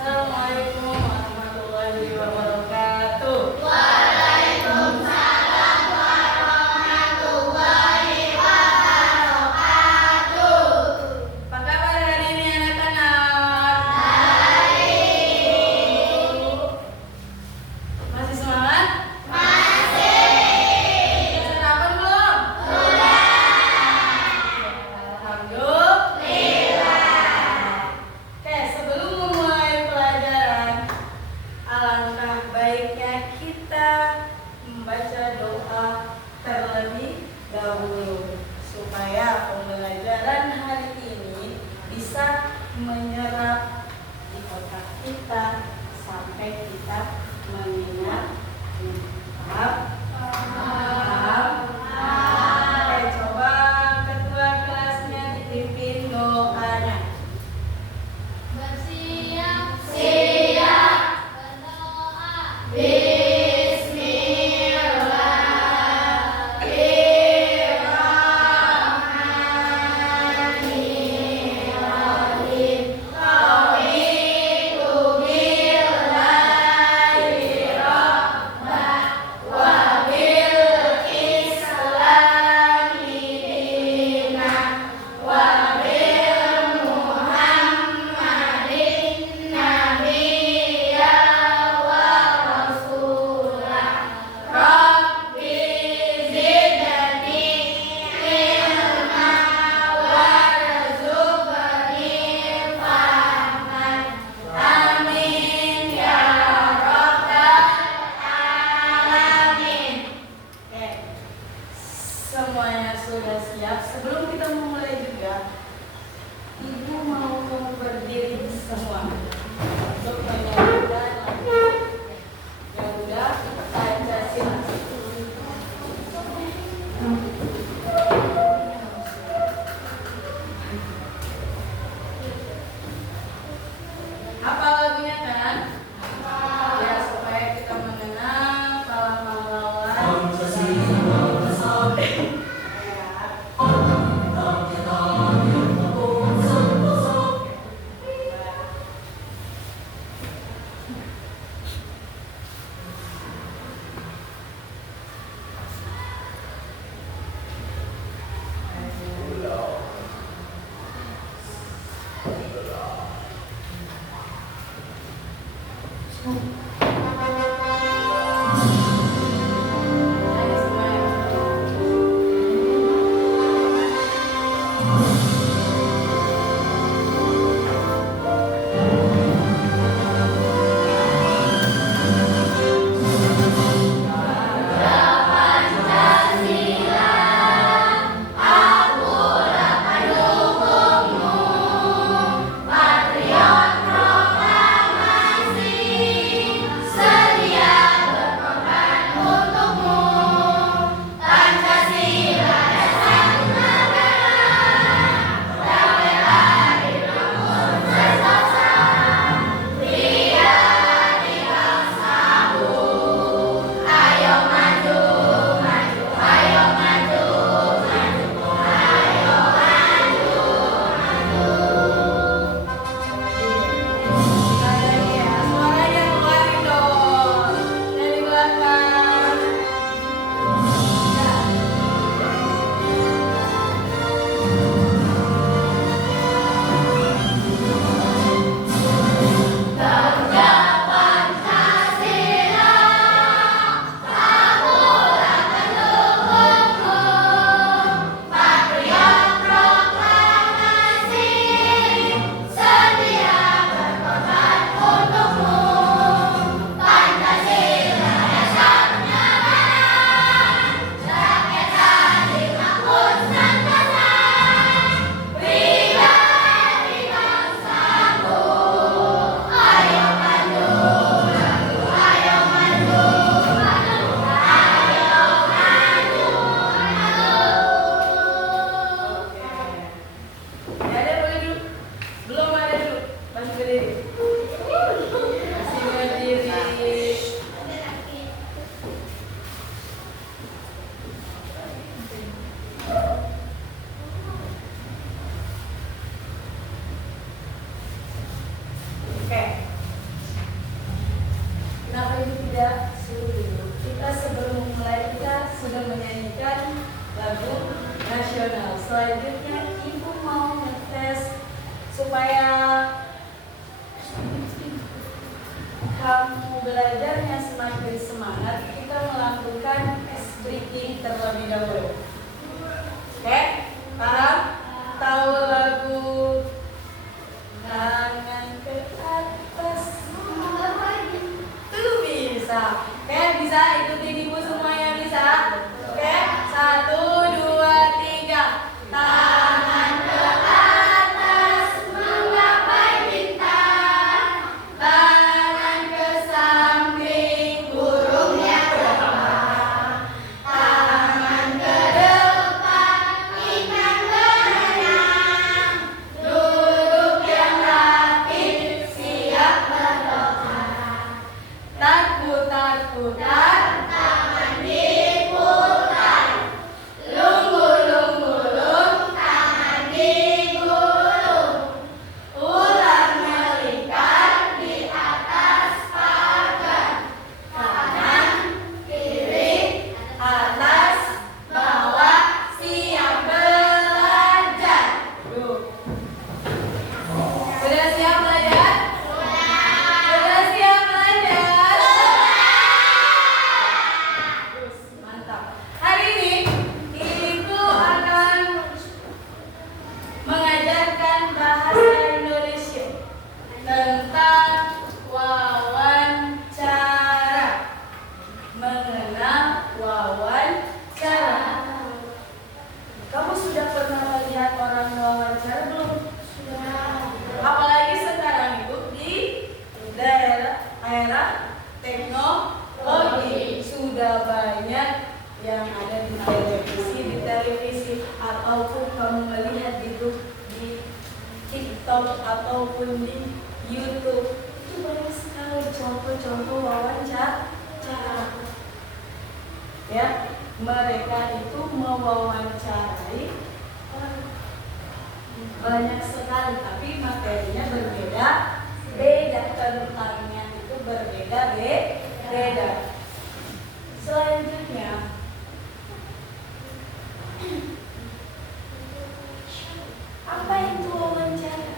Assalamualaikum warahmatullahi wabarakatuh. Waalaikumsalam warahmatullahi wabarakatuh. Apa kabar hari ini anak-anak? Baik. Masih semangat? Masih. Udah sarapan belum? Sudah. Alhamdulillah. Oke, sebelum memulai pelajaran, alangkah baiknya kita membaca doa terlebih dahulu supaya pembelajaran hari ini bisa menyerap di otak kita sampai kita mengingat. Paham? Oke, coba ketua kelasnya dipimpin doanya. Bersiap-siap berdoa. Bismillahirrahmanirrahim. Raditu billahi rabbah wa bil islami dinan wa bil Muhammadin nabiyya wa rasulah. Rabbi zidni ilma warzuqni fahman. Amin ya rabbal alamin. Oke, semuanya sudah siap. Sebelum kita memulai juga, Ibu mau berdiri semua untuk menyanyikan lagu Garuda Pancasila. Apa lagunya kan? Ya, supaya kita mengenang para pahlawan. Ayo semuanya. Pancasila, akulah pendukungmu, patriot proklamasi. supaya kamu belajarnya semakin semangat, kita melakukan ice breathing terlebih dahulu. Oke? Paham? Tahu lagu tangan ke atas? Tuh bisa. Oke, bisa ikutin ibu semuanya bisa? Oke, 1, 2, 3. Tangan ke atas menggapai bintang. Tangan ke samping burungnya terbang. Tangan ke depan ikan berenang. Duduk yang rapi siap berdoa. Putar-putar tangan diputar. Lunggu-lunggu-lung tangan digulung. Ular melingkar di atas pagar. Kanan, kiri, atas, bawah, siap belajar. Sudah siap belajar? Sudah siap belajar? Mantap. Hari ini ibu akan mengajarkan bahasa Indonesia tentang wawancara. Mengenal wawancara. Kamu sudah pernah melihat orang wawancara belum? Sudah. Apalagi sekarang itu di era teknologi sudah banyak yang ada di televisi ataupun kamu melihat itu di TikTok ataupun di YouTube. Itu banyak sekali contoh-contoh wawancara. Ya, mereka itu mewawancarai orang. Banyak sekali, tapi materinya berbeda. Tentangnya itu berbeda. Selanjutnya, apa itu wawancara?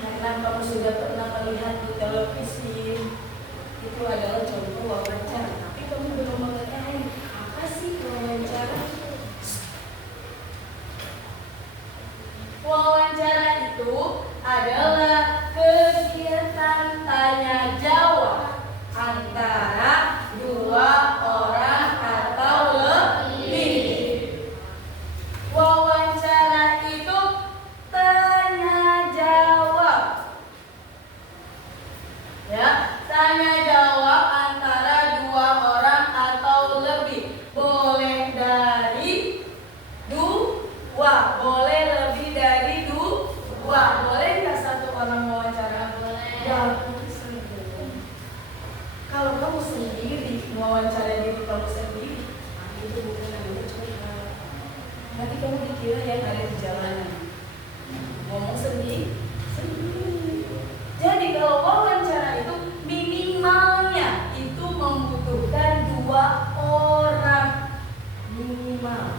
Karena kamu sudah pernah melihat di televisi, itu adalah contoh wawancara. Tapi kamu belum mengetahui apa sih wawancara? Wawancara itu adalah kegiatan tanya jawab antara dua orang atau lebih. Wawancara itu tanya jawab. Ya, tanya jawab antara dua orang atau lebih. Boleh dari dua, boleh lebih dari dua. Boleh nggak satu orang wawancara? Boleh. Kalau kamu sendiri wawancara diri kamu sendiri, itu bukan namanya curhat. Nanti kamu dikira yang ada di jalanan ngomong sendiri. Jadi kalau wawancara itu minimalnya itu membutuhkan dua orang minimal.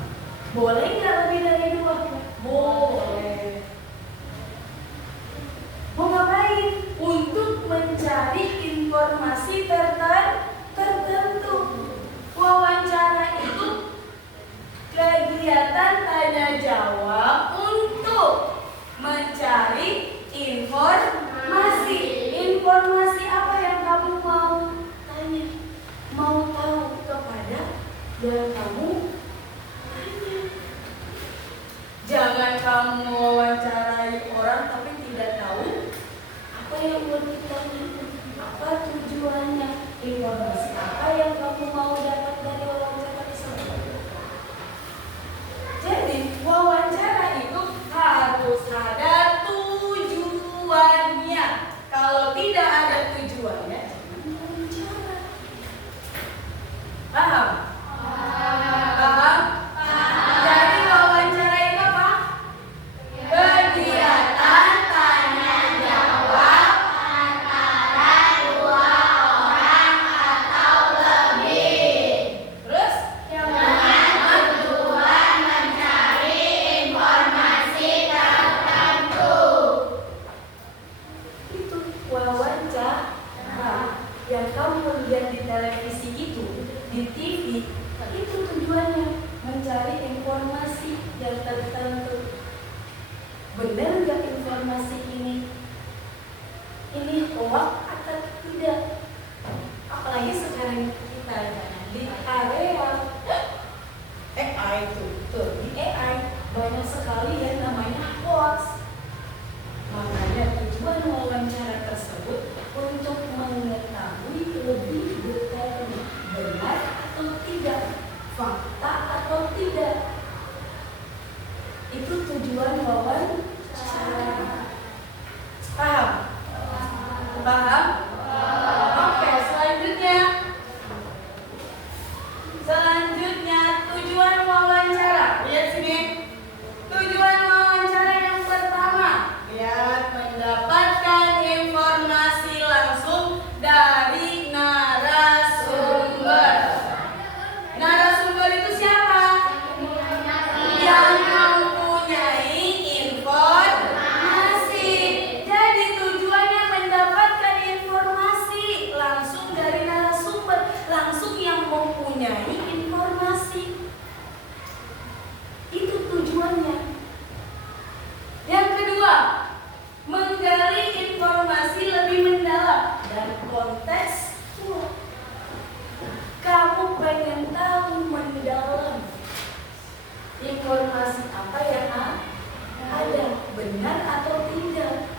Boleh nggak lebih dari dua? Boleh. Mau ngapain? Untuk mencari informasi tertentu. Wawancara itu kegiatan tanya jawab untuk mencari informasi. Informasi apa yang kamu mau tanya? Mau tahu kepada dan kamu tanya. Jangan kamu wawancarai orang tapi tidak tahu apa yang mau ditanyakan, apa tujuannya, informasi apa yang kamu mau dapat dari wawancara tersebut. Jadi wawancara itu harus ada tujuannya. Kalau tidak ada tujuannya, jangan wawancara. Paham? Paham? Jadi wawancara itu apa? Kegiatan tanya jawab antara dua orang atau lebih. benar nggak informasi ini hoax atau tidak. Apalagi sekarang kita di area AI tuh di AI banyak sekali yang namanya hoax. Makanya tujuan wawancara tersebut untuk mengetahui lebih detail benar atau tidak, fakta atau tidak. Itu tujuan wawancara. Paham? Paham? Oke, selanjutnya tujuan wawancara. Lihat sini. Tujuan wawancara yang pertama, lihat, mendapatkan informasi langsung dari narasumber. Narasumber itu siapa? Yang mempunyai informasi. Jadi tujuannya mendapatkan informasi langsung dari narasumber, langsung yang mempunyai informasi. Itu tujuannya. Yang kedua, menggali informasi lebih mendalam dan kontekstual. Kamu pengen tahu mendalam informasi apa yang ada, benar atau tidak.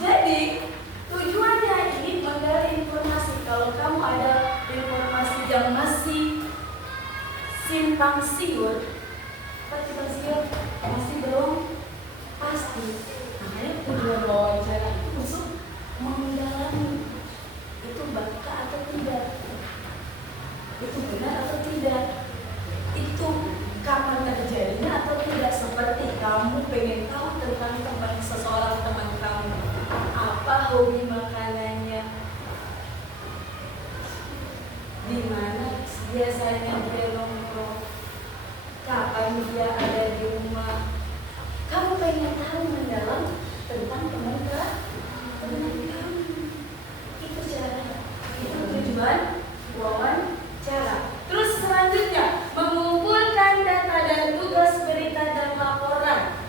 Jadi tujuannya ini menggali informasi. Kalau kamu ada informasi yang masih simpang siur, masih belum pasti, makanya tujuan wawancara itu untuk mendalami itu baca atau tidak, itu benar atau tidak, itu kapan terjadinya atau tidak. Seperti kamu pengen tahu tentang teman seseorang teman kamu, apa hobi makanannya, di mana biasanya dia nongkrong, kapan dia ada di rumah. Kamu pengen tahu mendalam tentang teman kamu. Itu cara, itu tujuan wawancara. Terus selanjutnya, mengumpulkan data dan tugas berita dan laporan.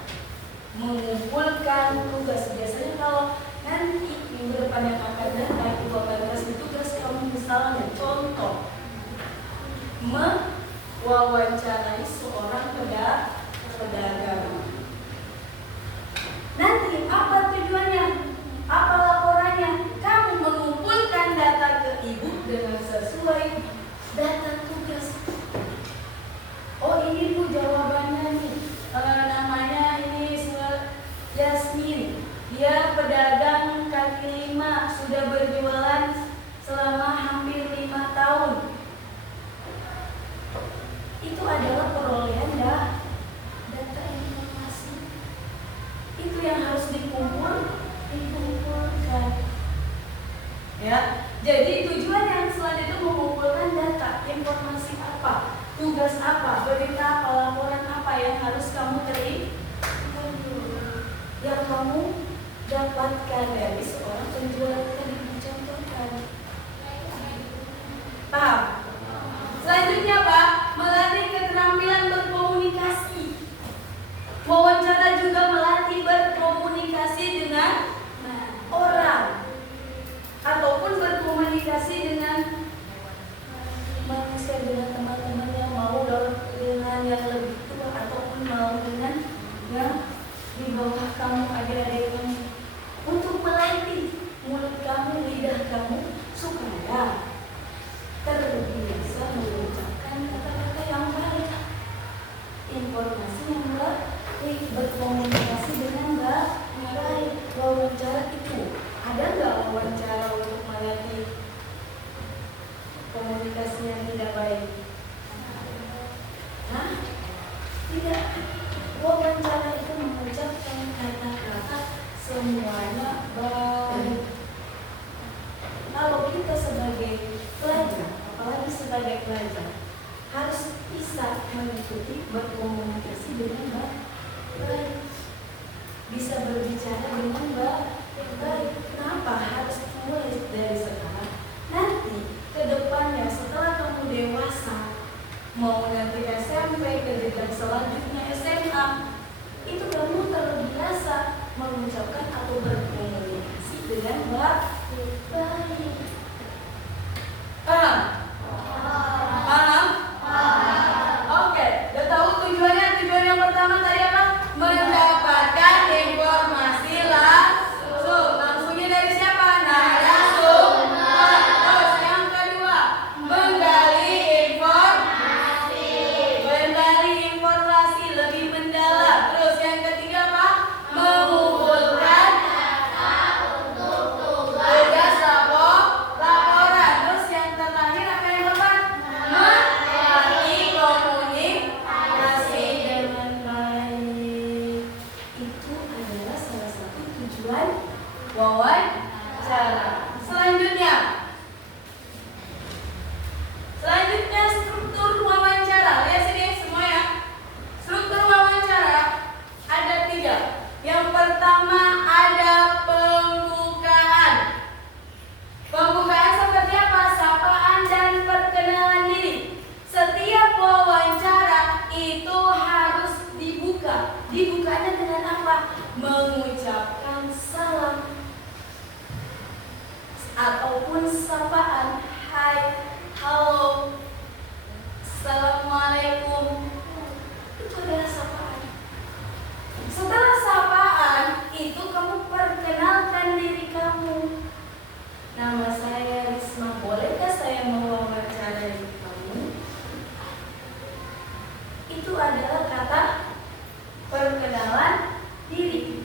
Mengumpulkan tugas, biasanya kalau nanti minggu depan yang akan datang ibu akan kasih tugas kamu, misalnya contoh mewawancarai seorang pedagang. Nanti apa tujuannya? Apa laporannya? Kamu mengumpulkan data ke ibu dengan sesuai data tugas. Oh, ini Bu jawabannya nih. Namanya ini Yasmin. Dia pedagang kaki lima, sudah berjualan selama hampir 5 tahun. Itu adalah perolehan data informasi. Itu yang harus dikumpulkan. Ya, jadi tujuan yang selanjutnya mengumpulkan data, informasi apa, tugas apa, berita apa, laporan apa yang harus kamu terima, yang kamu dapatkan dari seorang penjual tadi dicontohkan. Paham? Selanjutnya Pak, melatih keterampilan berkomunikasi. Wawancara juga melatih berkomunikasi dengan orang ataupun berkomunikasi dengan manusia, dengan teman-teman yang mau dengan yang lebih tua ataupun mau dengan yang di bawah kamu, adik-adik kamu, untuk melatih mulut kamu, lidah kamu supaya terbiasa mengucapkan kata-kata yang baik, informasi yang baik, berkomunikasi dengan baik. Wawancara itu ada nggak wawancara untuk melatih komunikasi yang tidak baik? Hah? Tidak. Wawancara itu mengucapkan kata-kata semuanya baik. Kalau kita sebagai pelajar, apalagi sebagai pelajar, harus bisa mengikuti berkomunikasi dengan baik, bisa berbicara dengan baik. Kenapa harus mulai dari sekarang? Nanti ke depannya setelah kamu dewasa, mau nanti SMP, sampai ke jenjang selanjutnya SMA, itu kamu terlebih biasa mengucapkan atau berkomunikasi dengan baik. Paham? Paham? Oke, udah tahu tujuannya? Tujuan yang pertama tadi apa? Mendapatkan informasi langsung. Langsungnya dari siapa? Narasumber. Terus yang kedua, menggali informasi lebih mendalam. Terus yang ketiga apa? Mengumpulkan tugas laporan. Terus yang terakhir apa yang Bapak? Melatih komunikasi dengan baik. Itu adalah salah satu tujuan wawancara. Selanjutnya struktur wawancara. Lihat sini semua ya. Struktur wawancara ada 3. Yang pertama ada pembukaan. Pembukaan seperti apa? Sapaan dan perkenalan diri. Setiap wawancara itu harus dibuka. Dibukanya dengan apa? Mengucapkan salam ataupun sapaan. Hai, halo, assalamualaikum. Itu adalah sapaan. Setelah sapaan itu kamu perkenalkan diri kamu. Nama saya Risma, bolehkah saya mewawancarai kamu? Itu adalah kata perkenalan diri.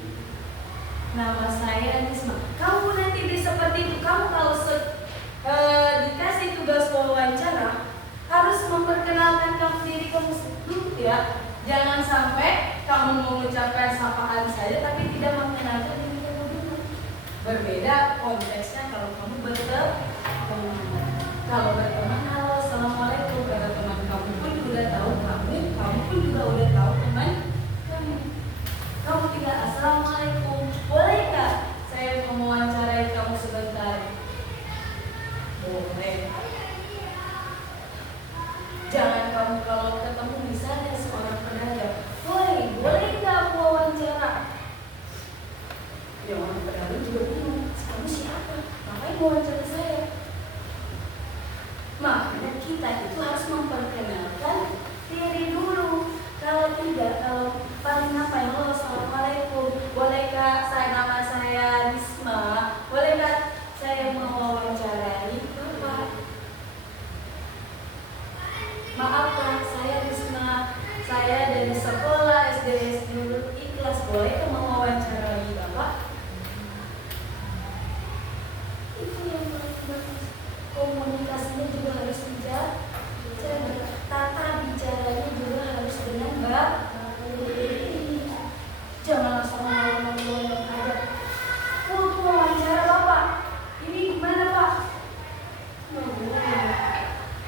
Nama saya Risma. Kamu nanti bisa seperti itu. Kamu kalau dikasih tugas wawancara harus memperkenalkan diri kamu dulu ya. Jangan sampai kamu mengucapkan sapaan saja tapi tidak mengenalkan diri kamu dulu. Berbeda konteksnya kalau kamu berteman. Kalau berteman, halo, assalamualaikum. Karena teman kamu pun sudah tahu kamu pun juga udah tahu teman kamu. Kamu tinggal assalamualaikum. Bolehkah saya mewawancarai kamu sebentar? Boleh. Jangan kamu kalau ketemu misalnya seorang pedagang, boleh nggak aku wawancara? Ya orang pedagang juga bingung, kamu siapa? Ngapain wawancara saya? Makanya kita itu harus memperkenalkan diri dulu. Kalau tidak, kalau paling apa ya? Halo, assalamualaikum. Bolehkah nama saya Risma? Bolehkah saya mewawancarai Bapak? Maaf Pak, saya Risma. Saya dari sekolah SDS Nurul Ikhlas. Bolehkah mewawancarai Bapak? Itu yang paling bagus. Komunikasinya juga harus dijaga. Tata bicaranya juga harus dengan baik. Jangan langsung ngomong-ngomong aja. Aku wawancara Bapak. Ini gimana Pak?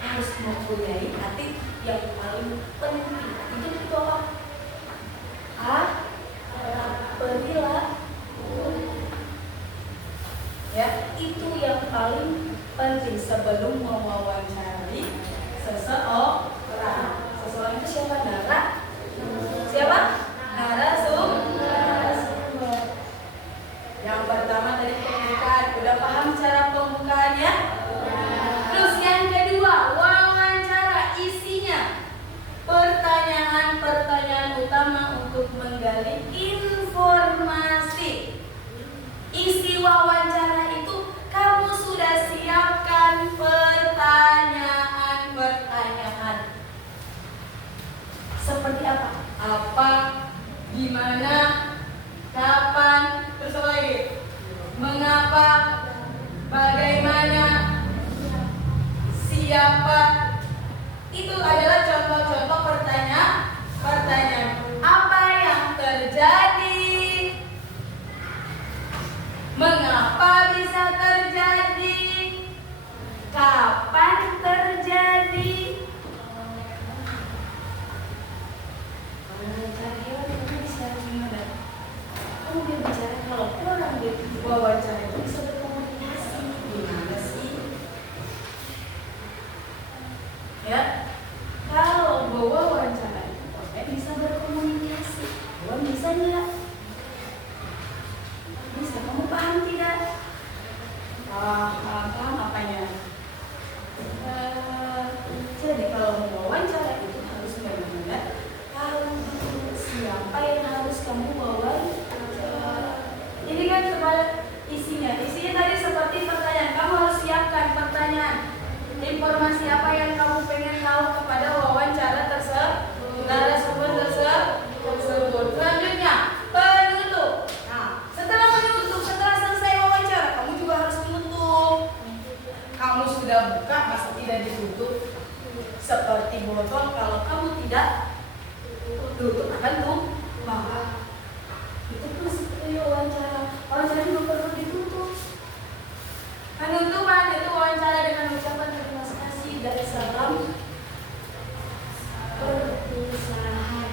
Harus mempunyai hati yang paling penting. Itu apa? Perilaku. Ya, itu yang paling penting sebelum mewawancarai seseorang. Seseorang itu siapa? Siapa? Narasumber. Yang pertama tadi pembukaan. Udah paham cara pembukaannya? Terus yang kedua, wawancara. Isinya pertanyaan-pertanyaan utama untuk menggali informasi. Isi wawancara itu kamu sudah siapkan pertanyaan-pertanyaan. Seperti apa? Apa, gimana, kapan, terus apa lagi? Mengapa, bagaimana, siapa. Itu adalah contoh-contoh pertanyaan. Apa yang terjadi? Mengapa bisa terjadi? Kapan terjadi? Cara hewan itu bisa gimana? kamu wawancara. Ini kan isinya tadi seperti pertanyaan. Kamu harus siapkan pertanyaan. Informasi apa yang kamu pengen tahu kepada wawancara tersebut, narasumber tersebut. Selanjutnya, penutup. Nah, setelah selesai wawancara, kamu juga harus menutup. Kamu sudah buka, masa tidak ditutup? Seperti botol, kalau kamu tidak tutup akan tumpah. Itu pun seperti wawancara. Wawancara juga perlu ditutup. Penutupan itu wawancara dengan ucapan terima kasih dari salam perpisahan.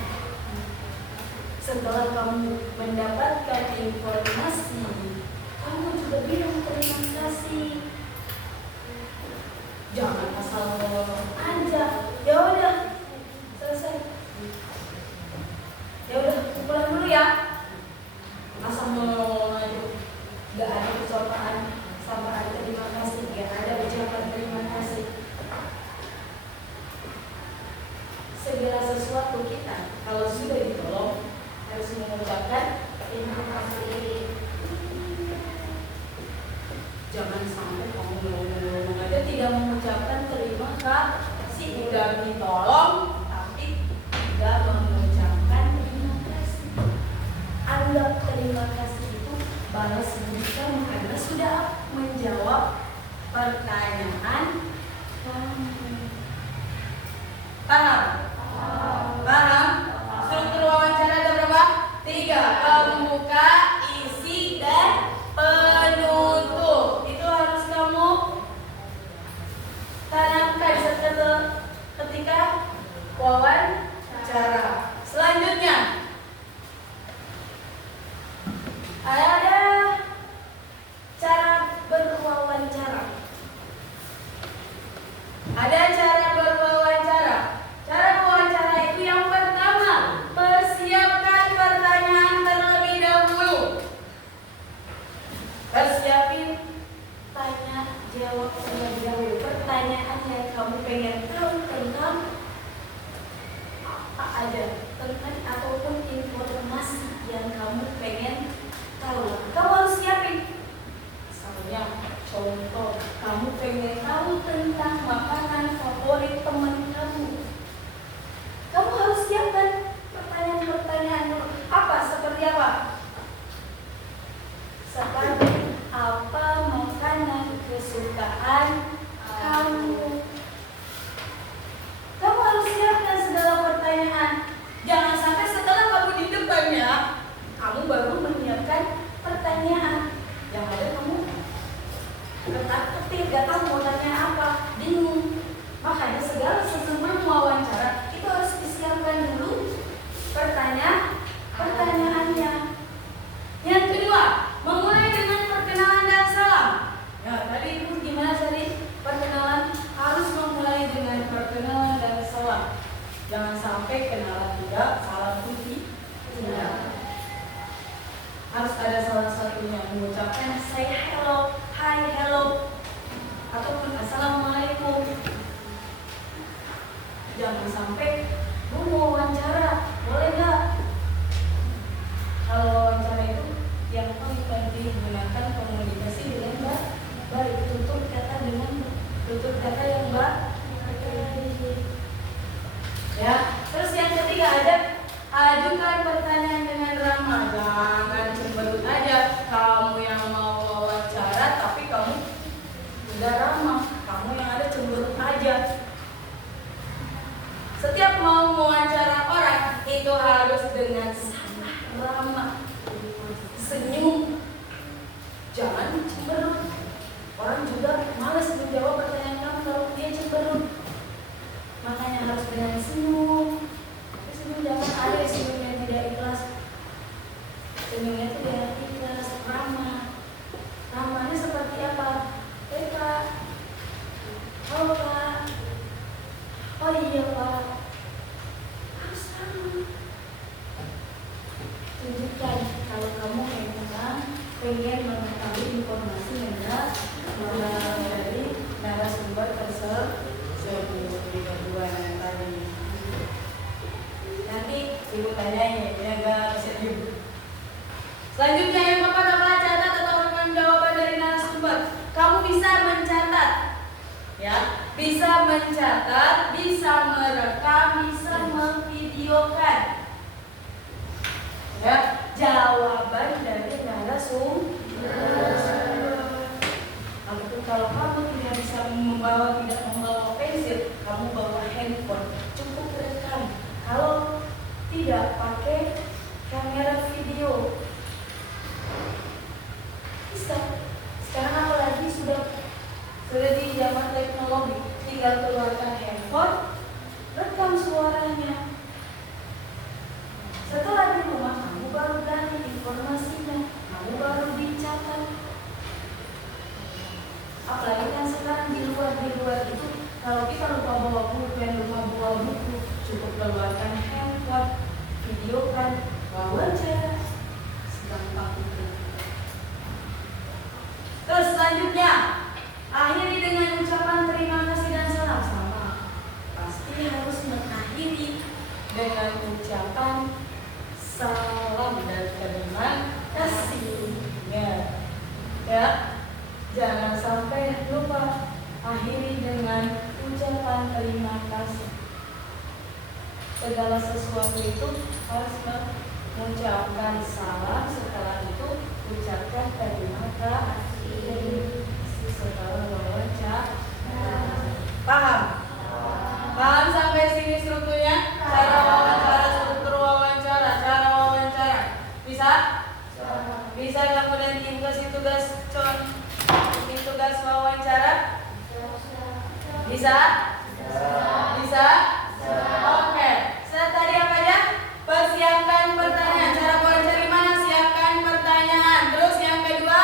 Setelah kamu mendapatkan informasi, kamu juga bilang terima kasih. Jangan asal aja. Ya udah, selesai. Ya udah, pulang dulu ya. Asal mau aja. Gak ada ucapan sama terima kasih, gak ada ucapan terima kasih. Segala sesuatu kita kalau sudah ditolong harus mengucapkan terima kasih. Jangan sampai kamu ngomong aja tidak mengucapkan terima kasih. Udah ditolong tapi tidak mengucapkan terima kasih. Anggap terima kasih itu balas budi kamu karena sudah menjawab pertanyaan kamu. Paham? Paham? Struktur wawancara ada berapa? 3. Pembuka, isi, dan penutup. Itu harus kamu tanamkan ketika wawancara. Selanjutnya ada cara berwawancara. Ada cara berwawancara. Cara berwawancara itu yang pertama, persiapkan pertanyaan terlebih dahulu. Persiapin tanya jawab terlebih dahulu. Pertanyaan yang kamu pengen tahu tentang apa aja, tentang ataupun informasi yang kamu pengen tahu. Kamu harus siapin. Misalnya, contoh, kamu pengen tahu tentang makanan favorit teman kamu. Kamu harus siapkan pertanyaan-pertanyaan dulu. Seperti apa? Seperti apa makanan kesukaan kamu? Kamu harus siapkan segala pertanyaan. Jangan sampai setelah kamu di depannya, kamu baru menyiapkan pertanyaan. Yang ada kamu ketik, gak tahu mau tanya apa, bingung. Makanya segala sebelum wawancara itu harus disiapkan dulu pertanyaannya. Yang kedua, memulai dengan perkenalan dan salam. Ya, tadi itu gimana tadi? Perkenalan harus memulai dengan perkenalan dan salam. Jangan sampai kenalan tidak, salam putih tidak. Harus ada salah satunya mengucapkan say hello, hi, hello, ataupun assalamualaikum. Jangan sampai mau wawancara, boleh nggak? Kalau wawancara itu yang paling digunakan komunikasi dengan baik, tutur kata yang baik. Ya, terus yang ketiga ada ajukan pertanyaan dengan ramah. Jangan cemberut aja. Kamu yang mau wawancara tapi kamu tidak ramah. Kamu yang ada cemberut aja. Setiap mau mewawancara orang itu harus dengan sangat ramah, senyum, jangan cemberut. Orang juga malas menjawab pertanyaan kamu kalau dia cemberut. Makanya harus dengan senyum. Senyum jangan ada senyum yang tidak ikhlas. Senyumnya itu tidak ikhlas, ramah. Ramahnya seperti apa? Kak, halo Kak. Oh iya Pak. Harus ramah. Tunjukkan kalau kamu memang pengen mengetahui informasi dari narasumber tersebut. Kedua tadi. Nanti ibu tanyain, ya enggak bisa Selanjutnya yang keempat adalah catat atau rekam jawaban dari narasumber. Kamu bisa mencatat, ya, bisa mencatat, bisa merekam, bisa memvideokan, ya, jawaban dari narasumber. Lalu kalau kamu tidak bisa tidak membawa pensil, kamu bawa handphone, cukup rekam. Kalau tidak, pakai kamera video. Bisa. Sekarang apalagi sudah di zaman teknologi, tinggal keluarkan handphone, rekam suaranya. Setelah di rumah, kamu baru ganti informasinya, kamu baru dicatat. Apalagi kan sekarang di luar itu, kalau kita lupa bawa pulpen, lupa bawa buku, cukup keluarkan handphone, videokan, wawancara, segampang itu. Terus selanjutnya, akhiri dengan ucapan terima kasih dan salam. Sama, pasti harus mengakhiri dengan ucapan salam dan terima kasih. Ya, jangan sampai lupa, akhiri dengan ucapan terima kasih. Segala sesuatu itu harus mengucapkan salam, setelah itu ucapkan terima kasih setelah wawancara. Paham? Paham sampai sini strukturnya? Cara wawancara, struktur wawancara, cara wawancara. Bisa? Bisa kamu nanti kasih tugas tugas wawancara? Bisa? Bisa? Oke. Tadi apa aja? Persiapkan pertanyaan. Cara wawancara gimana? Siapkan pertanyaan. Terus yang kedua?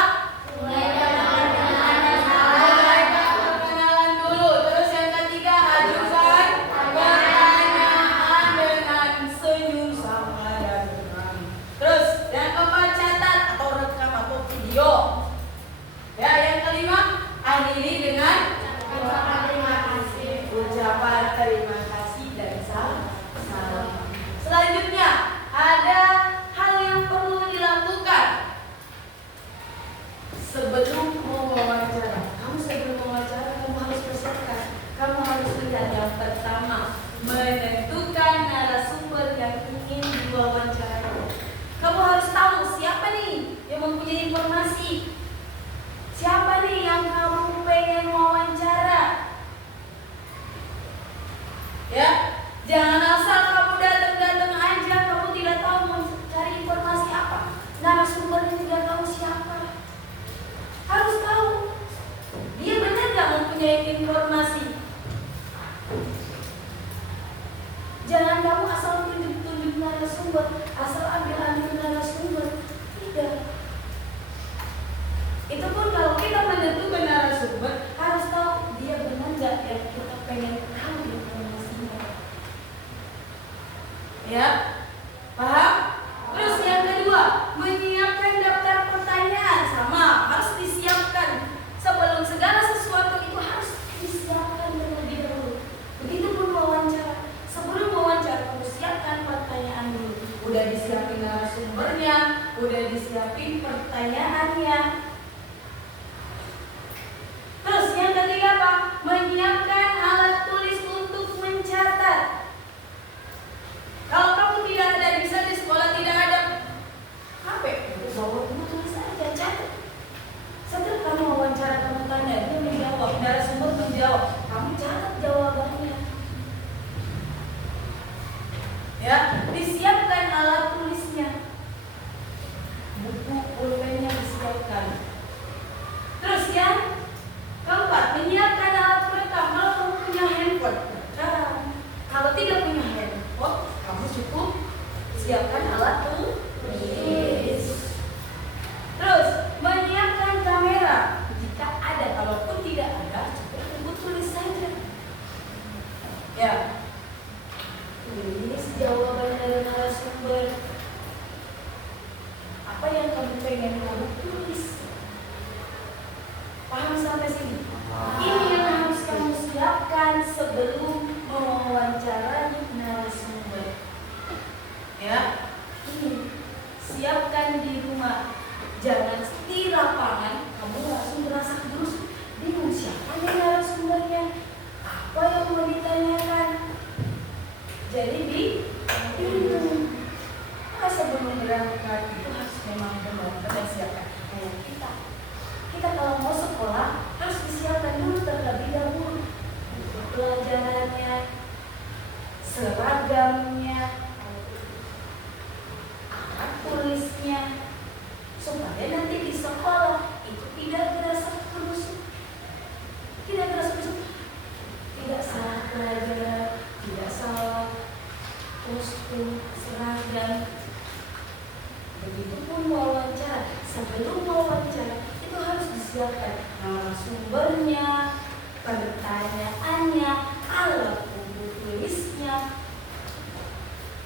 Mulai perkenalan dulu. Terus yang ketiga, ajukan pertanyaan dengan senyum sama dan tenang. Terus yang keempat, catat atau rekam atau video. Ya, yang kelima, akhiri dengan ucapan terima kasih. Ucapan terima kasih dan salam. Selanjutnya, ada hal yang perlu dilakukan sebelum mewawancara. Kamu sebelum mewawancara, kamu harus persiapkan. Kamu harus lihat yang pertama, menentukan narasumber yang ingin diwawancarai. Kamu harus tahu siapa nih yang mempunyai informasi. Siapa nih yang kamu pengen wawancara? Ya, jangan asal kamu datang aja, kamu tidak tahu mau cari informasi apa. Narasumbernya tidak tahu siapa. Harus tahu dia benar nggak mempunyai informasi. Jangan kamu asal tunjuk narasumber, asal ambil narasumber. Tidak. Itu pun kalau kita menentukan narasumber, harus tahu dia benar nggak yang kita pengen tahu informasinya. Ya, paham? Terus yang kedua, menyiapkan daftar pertanyaan. Sama, harus disiapkan. Sebelum segala sesuatu itu harus disiapkan terlebih dahulu. Begitupun wawancara. Sebelum wawancara, kamu siapkan pertanyaan dulu. Udah disiapin narasumbernya, udah disiapin pertanyaannya. Terus yang ketiga apa? Menyiapkan alat tulis untuk mencatat. Kalau kamu tidak ada, bisa di sekolah tidak ada HP, bawa buku tulis aja, catat. Setelah kamu wawancara, kamu tanya, dia menjawab, narasumber menjawab, kamu catat jawabannya. Ya, disiapkan alat tulisnya, buku pulpennya disiapkan. Terus yang keempat, menyiapkan alat perekam. Kalau kamu punya handphone, rekam. Kalau tidak punya handphone, kamu cukup siapkan alat tulis. Terus menyiapkan kamera jika ada. Kalaupun tidak ada, cukup tunggu tulis saja. Ya, tulis jawaban dari narasumber. Apa yang kamu pengen kamu tulis. Paham sampai sini? Ini yang harus kamu siapkan sebelum mewawancarai narasumber. Ya, ini siapkan di rumah. Jangan di lapangan kamu langsung berasa terus bingung siapa nih narasumbernya, apa yang mau ditanyakan. Jadi bingung. Sebelum berangkat itu harus memang benar-benar siapkan. Kayak kita kalau mau sekolah harus disiapkan dulu terlebih dahulu pelajarannya, seragamnya, alat tulisnya, supaya nanti di sekolah itu tidak terasa kusut, tidak salah pelajaran, tidak salah kostum, seragam. Begitupun wawancara. Sebelum wawancara itu harus disiapkan narasumbernya, pertanyaannya, alat tulisnya.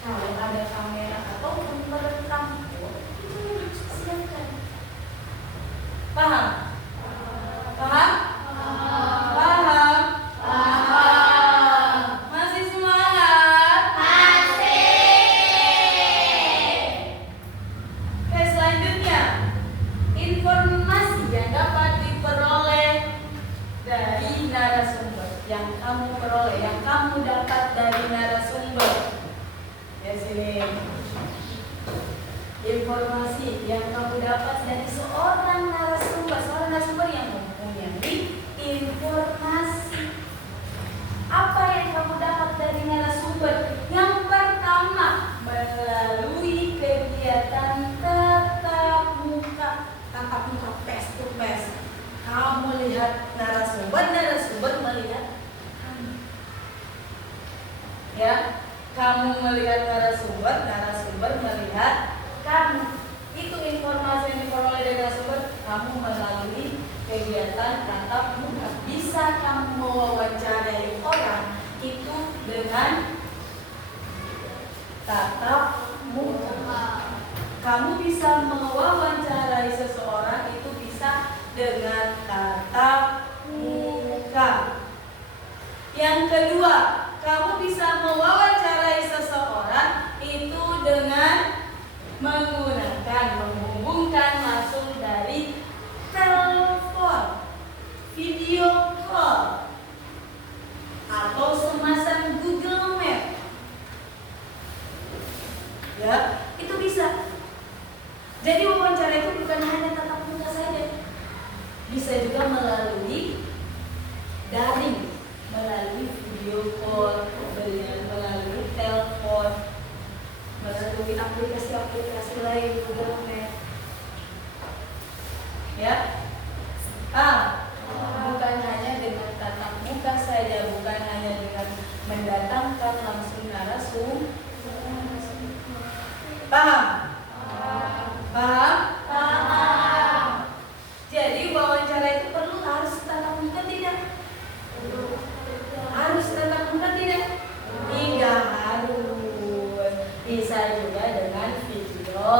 Kalau ada kamera ataupun perekam, itu harus disiapkan. Paham? Paham? Paham? Masih semangat? Oke, selanjutnya informasi yang dapat diperoleh dari narasumber. Yang kamu dapat dari narasumber. Ya sini. Informasi yang kamu dapat dari seorang narasumber yang mempunyai informasi. Apa yang kamu dapat dari narasumber? Yang pertama, melalui kegiatan tatap muka face to face. Kamu lihat narasumber melihat kamu. Ya, kamu melihat narasumber melihat kamu. Itu informasi yang diperoleh dari narasumber. Kamu melalui kegiatan tatap muka. Bisa kamu mewawancarai orang itu dengan tatap muka. Kamu bisa mewawancarai seseorang itu bisa dengan tatap muka. Yang kedua, kamu bisa mewawancarai seseorang itu dengan menghubungkan langsung dari telepon, video call, atau semacam Google Map. Ya, itu bisa. Jadi wawancara itu bukan hanya tatap muka saja, bisa juga melalui daring, melalui video call, melalui telepon, melalui aplikasi-aplikasi lain, Google Map. Ya, bukan hanya dengan tatap muka saja, bukan hanya dengan mendatangkan langsung narasumber. Paham? Jadi wawancara itu harus tatap muka tidak? Harus tatap muka tidak? Tidak harus. Bisa juga dengan video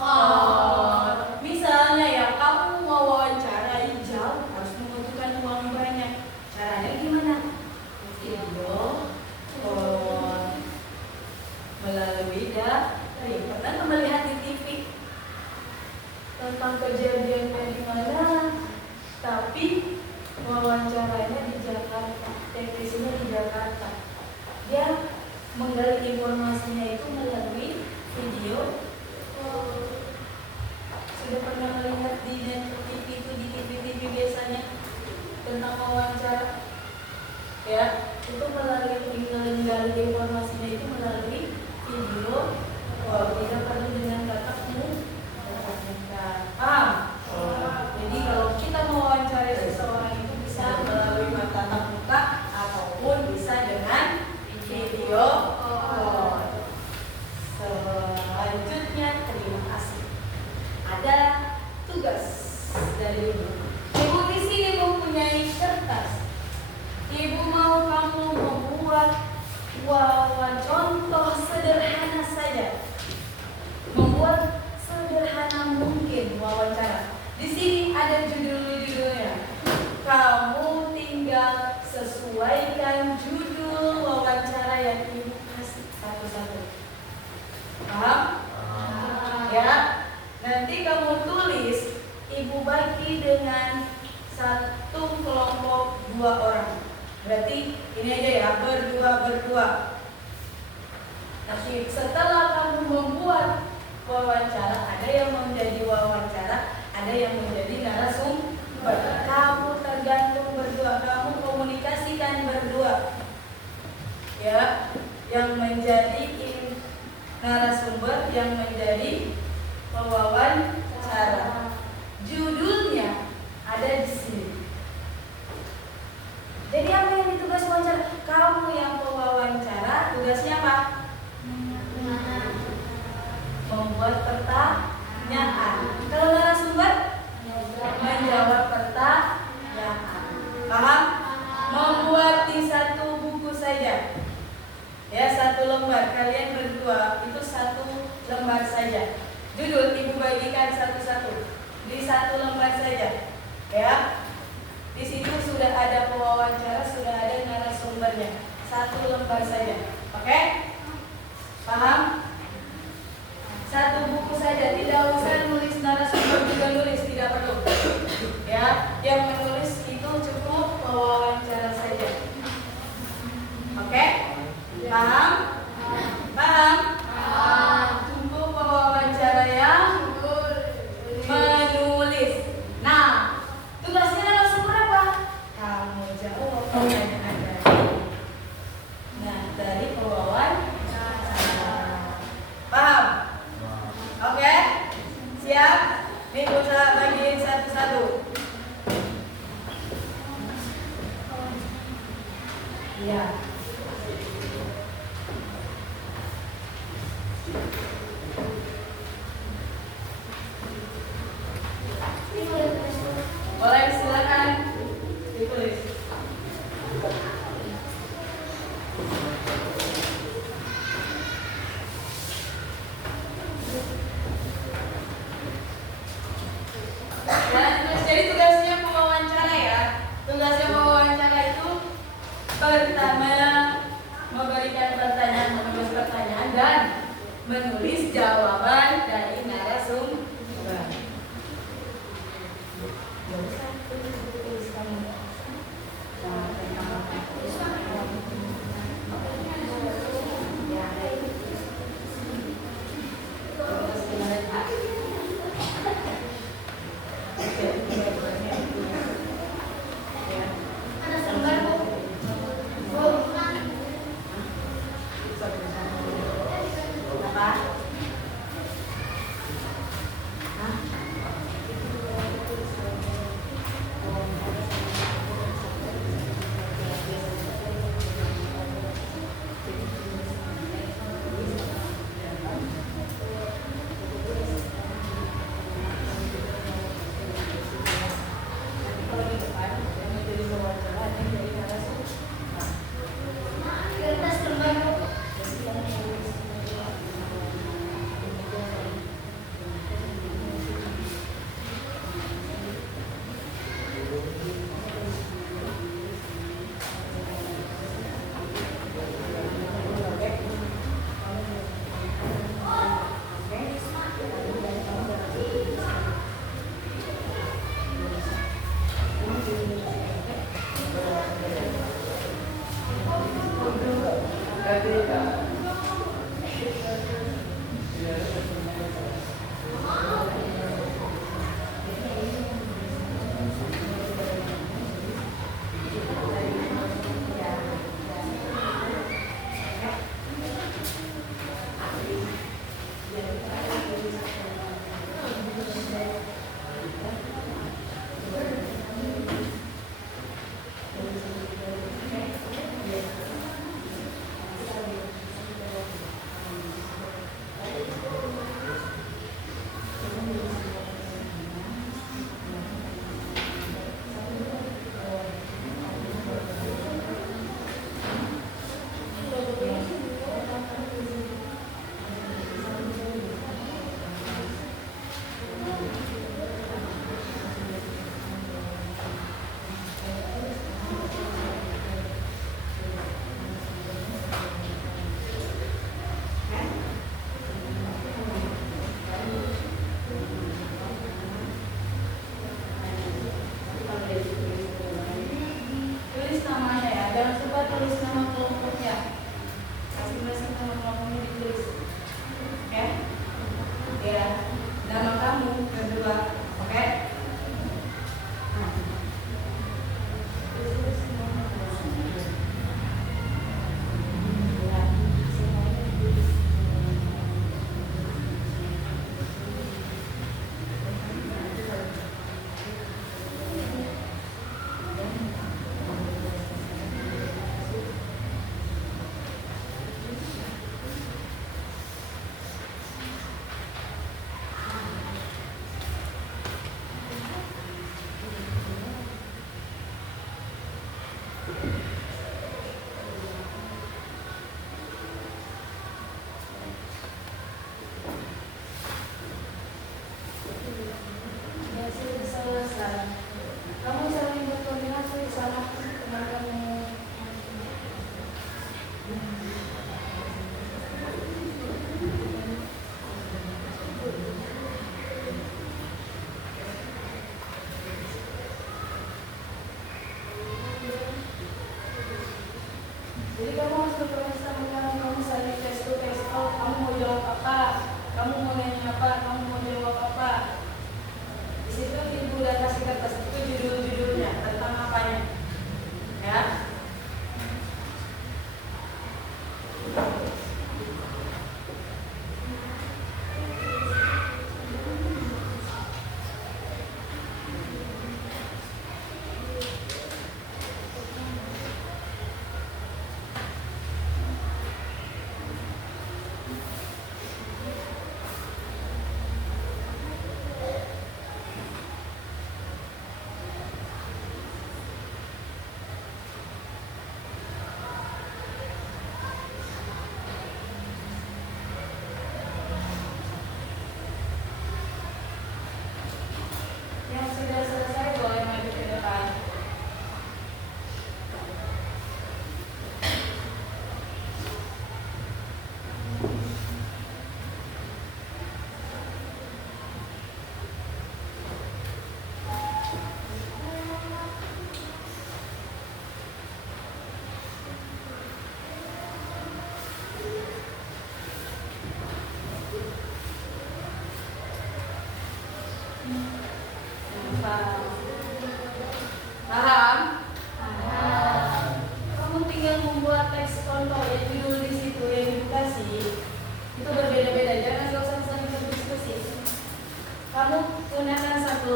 call. Misalnya ya, kamu mau wawancarai jauh harus membutuhkan uang banyak. Caranya gimana? Video call melalui daring. Pernah melihat di TV tentang kejadiannya di mana, tapi wawancaranya di Jakarta, teknisnya di Jakarta. Dia menggali informasinya itu melalui video. Sudah pernah melihat di TV itu, di TV biasanya tentang wawancara, ya, itu melalui menggali informasinya itu melalui video. Tidak perlu dengan tatap muka. Jadi kalau kita mewawancarai seseorang itu bisa melalui tatap muka ataupun bisa dengan video call. Selanjutnya, terima kasih. Ada tugas dari Ibu. Ibu di sini mempunyai kertas. Ibu mau kamu membuat contoh sederhana saja. Membuat sederhana mungkin wawancara. Di sini ada judul-judulnya. Kamu tinggal sesuaikan judul wawancara yang Ibu kasih satu-satu. Paham? Ya, nanti kamu tulis, ibu bagi dengan satu kelompok 2 orang. Berarti ini aja ya, berdua. Tapi setelah kamu membuat wawancara, ada yang menjadi wawancara, ada yang menjadi narasumber. Kamu tergantung berdua, kamu komunikasikan berdua. Ya, yang menjadi narasumber, yang menjadi pewawancara. Judulnya ada di sini. Jadi apa yang ditugas wawancara? Kamu yang pewawancara, tugasnya apa? Membuat pertanyaan. Kalau narasumber menjawab pertanyaan. Paham? Membuat di satu buku saja. Ya, 1 lembar. Kalian berdua itu 1 lembar saja. Judul ibu bagikan satu-satu. Di 1 lembar saja. Ya. Di situ sudah ada pewawancara, sudah ada narasumbernya. 1 lembar saja. Oke? Paham? 1 buku saja, tidak usah nulis narasumber juga nulis, tidak perlu. Ya, yang menulis itu cukup pewawancara saja. Oke? Paham? Paham? Cukup pewawancara yang menulis. Nah, tugasnya narasumber apa? Kamu jawab pertanyaan dari pewawancara. Paham? Oke? Siap? Nih bisa bagiin satu-satu. Iya. Boleh, silakan ditulis. Jadi tugasnya pewawancara ya. Tugasnya pewawancara itu pertama memberikan pertanyaan, menulis pertanyaan dan menulis jawaban dari narasumber.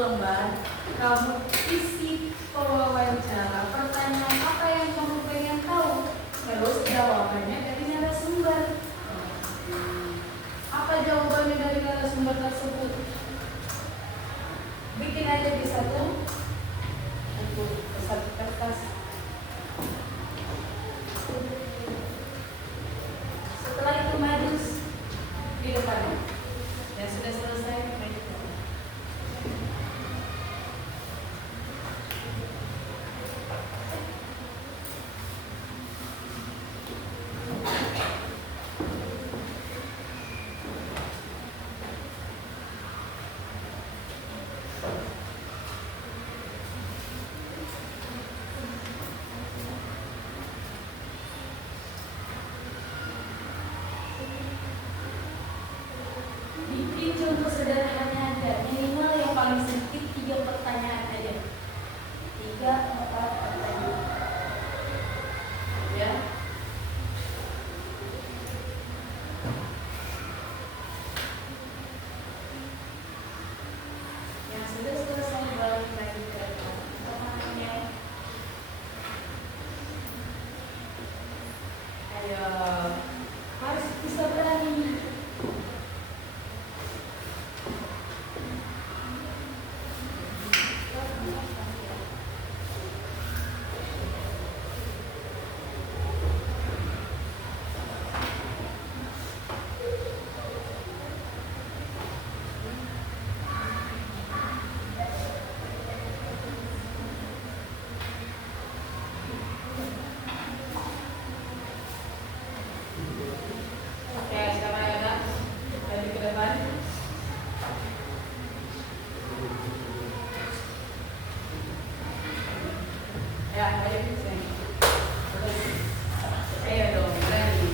lembar, kamu isi pewawancara pertanyaan apa yang kamu pengen tahu, terus jawabannya dari narasumber. Apa jawabannya dari narasumber tersebut? Bikin aja di satu kertas. Setelah itu maju di depan. Yang sudah selesai maju. Bikin contoh sederhananya aja, minimal yang paling sedikit 3 pertanyaan aja. 3-4 pertanyaan. Ya. Yang sudah selesai balik lagi ke depan. Temannya. Ayo, harus bisa berani. Oke, sekarang ya Kak, dari ke depan. Ya, ayo sini. Ayo dong, berani.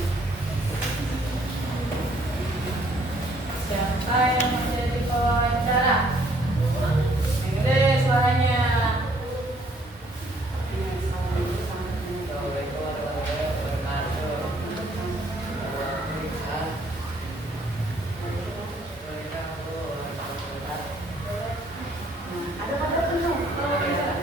Siapa yang menjadi pewawancara? Yang gede suaranya. Ada pada penuh kalau bicara.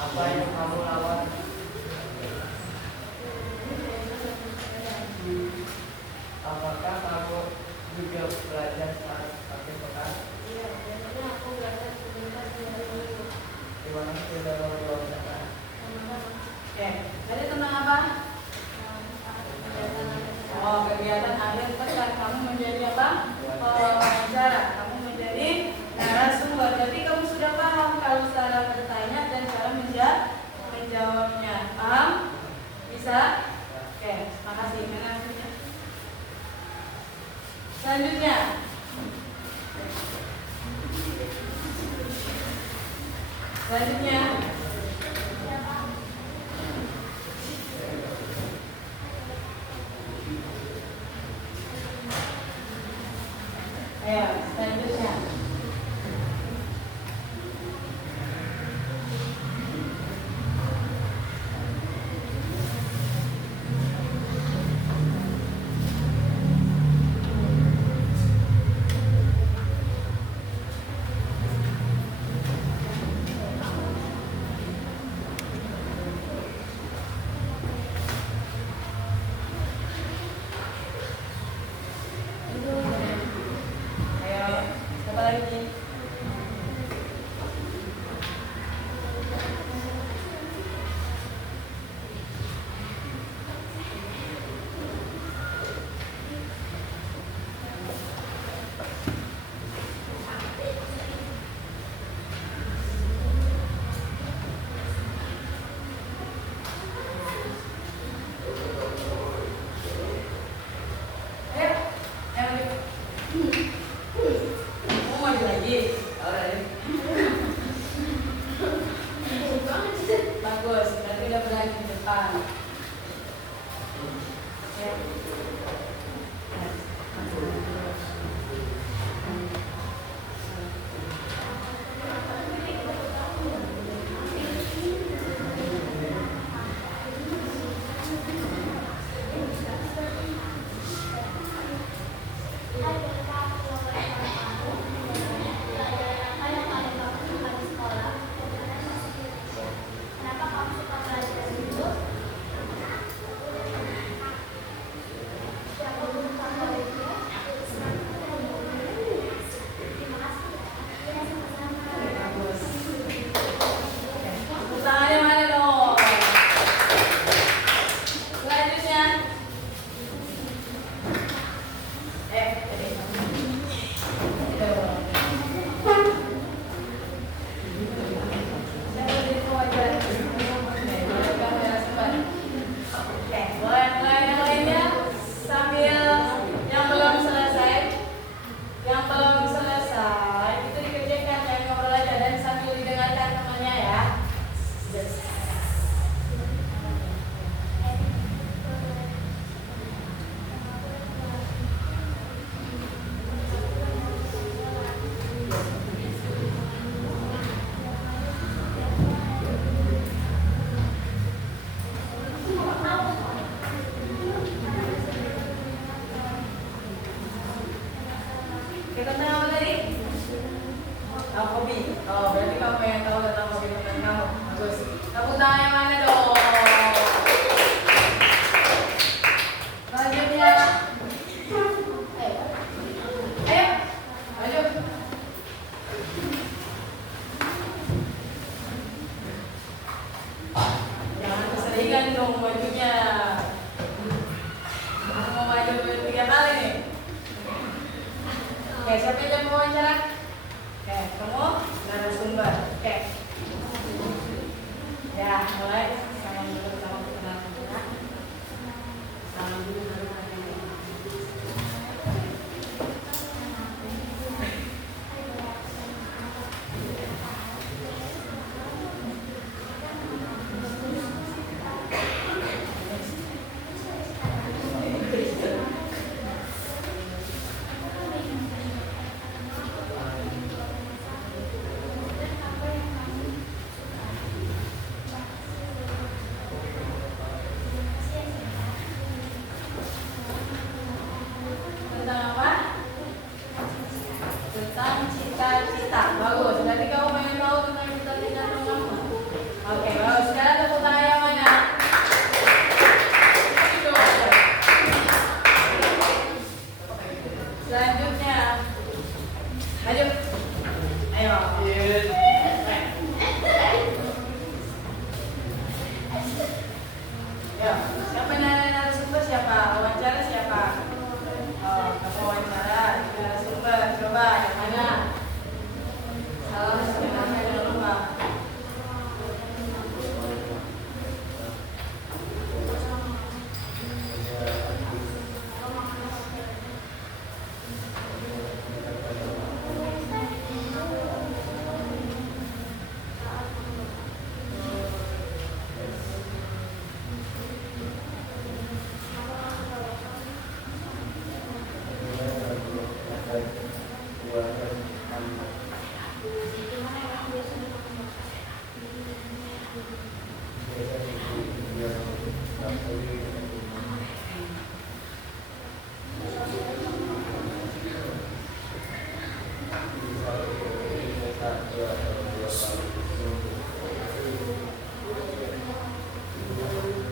Apa yang kamu lawan? Apakah kamu juga belajar saat akhir pekan? Iya, biasanya aku belajar sebentar dulu. Gimana sudah wawancara? Oke, tadi tentang apa? Oh, kegiatan akhir pekan. Kamu menjadi apa? Pewawancara. Kamu menjadi narasumber. Jadi kamu sudah paham kalau cara bertanya dan cara menjawabnya. Paham? Bisa? Oke, makasih. Selanjutnya. Ayo, selanjutnya. Ayo, siapa 3 kali nih. Oke, siapa yang mau wawancara? Oke, kamu narasumber. Oke. Ya, mulai. Salam dulu sama perkenalan kita. Salam dulu baru tanya. Tentang apa? Tentang cita-cita. Bagus. Berarti kamu pengen tahu tentang cita-cita kamu. Oke, bagus. Sekarang tepuk tangan yang mana? Itu. Selanjutnya, ayo. Ayo. Ya, siapa narasumber siapa? Wawancara siapa? Oh, kamu wawancara narasumber. Coba yang mana? Salam sebenarnya jangan lupa.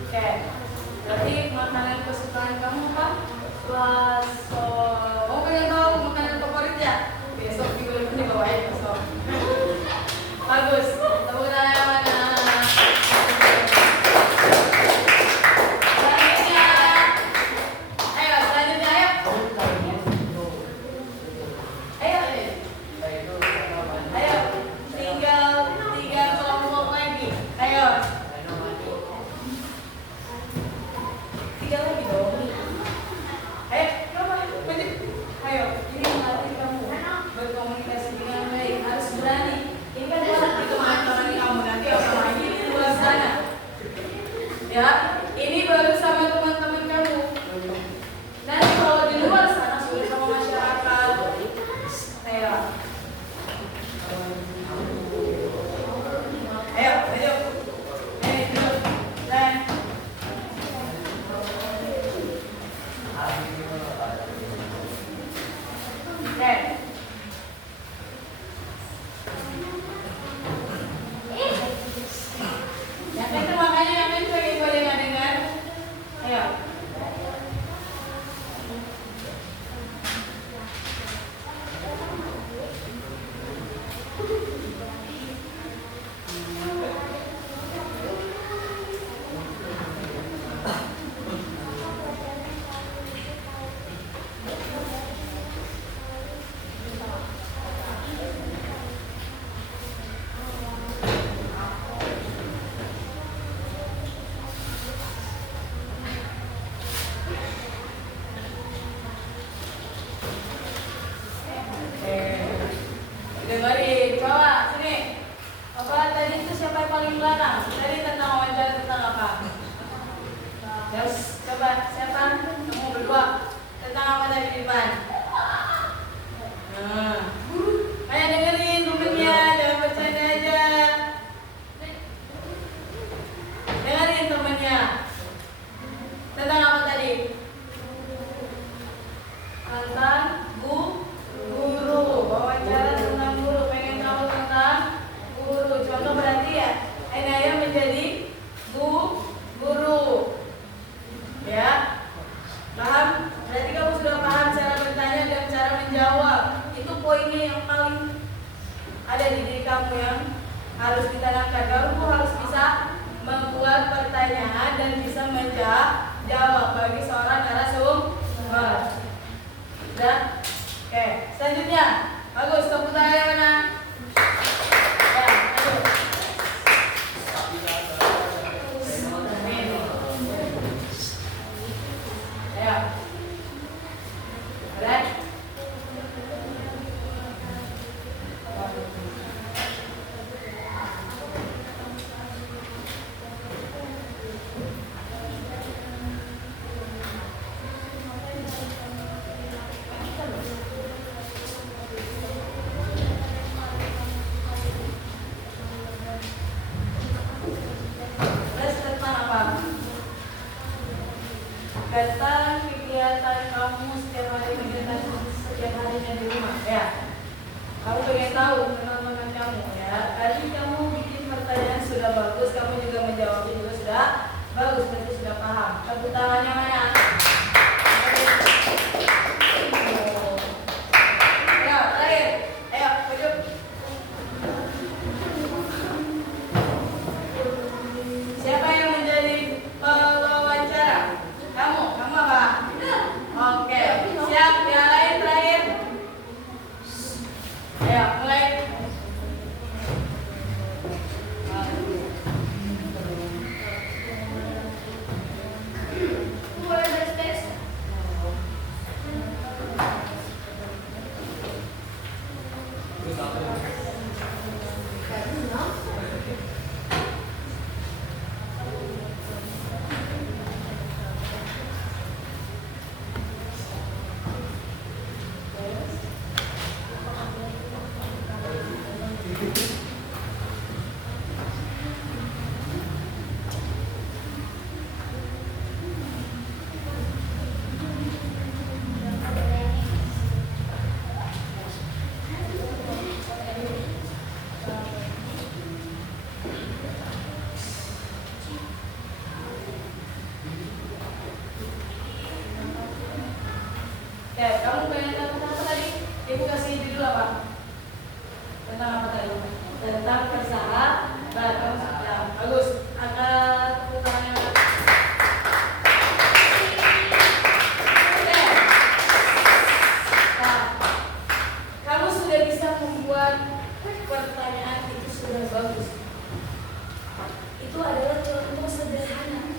Oke, berarti makanan kesukaan kamu apa? Bakso. Oh, pengen tahu makanan favorit ya? Besok juga ini bawain bakso. Bagus. Tepuk tangan yang mana? Selanjutnya, ayo selanjutnya ayo. Ayo, ayo. Tinggal 3 kelompok lagi. Ayo. 3 lagi dong. Ayo, coba maju. Ayo, ini melatih kamu berkomunikasi dengan baik, harus berani. Ini kan buat di teman-teman kamu nanti orang lagi di luar sana. Ya, ini baru sama teman-teman kamu. Nanti kalau di luar sana sudah sama masyarakat. Ayo. Ayo, maju. Duduk. Dan oke. Yang itu makanya yang itu lagi boleh nggak dengar? Ayo. Dengerin, coba sini. Apa tadi itu siapa yang paling belakang? Tadi tentang wawancara tentang apa? Terus coba siapa? Kamu berdua tentang apa tadi di depan? Nah, ayo dengerin temennya, jangan bercanda aja. Dengerin temennya. Tentang apa tadi? Tentang guru. Wawancara tentang guru. Pengen tahu tentang guru. Contoh berarti ya, Ainaya menjadi guru. Ya, paham? Berarti kamu sudah paham cara bertanya dan cara menjawab. Itu poinnya yang paling ada di diri kamu yang harus ditanamkan. Kamu harus bisa membuat pertanyaan dan bisa menjawab bagi seorang narasumber. setiap harinya di rumah ya. Kamu pengen tahu teman-teman kamu ya. Tadi kamu bikin pertanyaan sudah bagus, kamu juga menjawabnya juga sudah bagus, berarti sudah paham. Tepuk tangannya mana? Ya, terakhir. Ayo, maju. Siapa yang menjadi pewawancara? Kamu apa? Oke, siap. Yang lain terakhir. Ayo, mulai. Who are the space? Ya, kamu pengen tahu tentang apa tadi? Ibu kasih judul apa? Tentang apa tadi? Tentang persahabatan. Ya, bagus. Angkat tepuk tangannya. Oke. Nah, kamu sudah bisa membuat pertanyaan itu sudah bagus. Itu adalah contoh sederhana.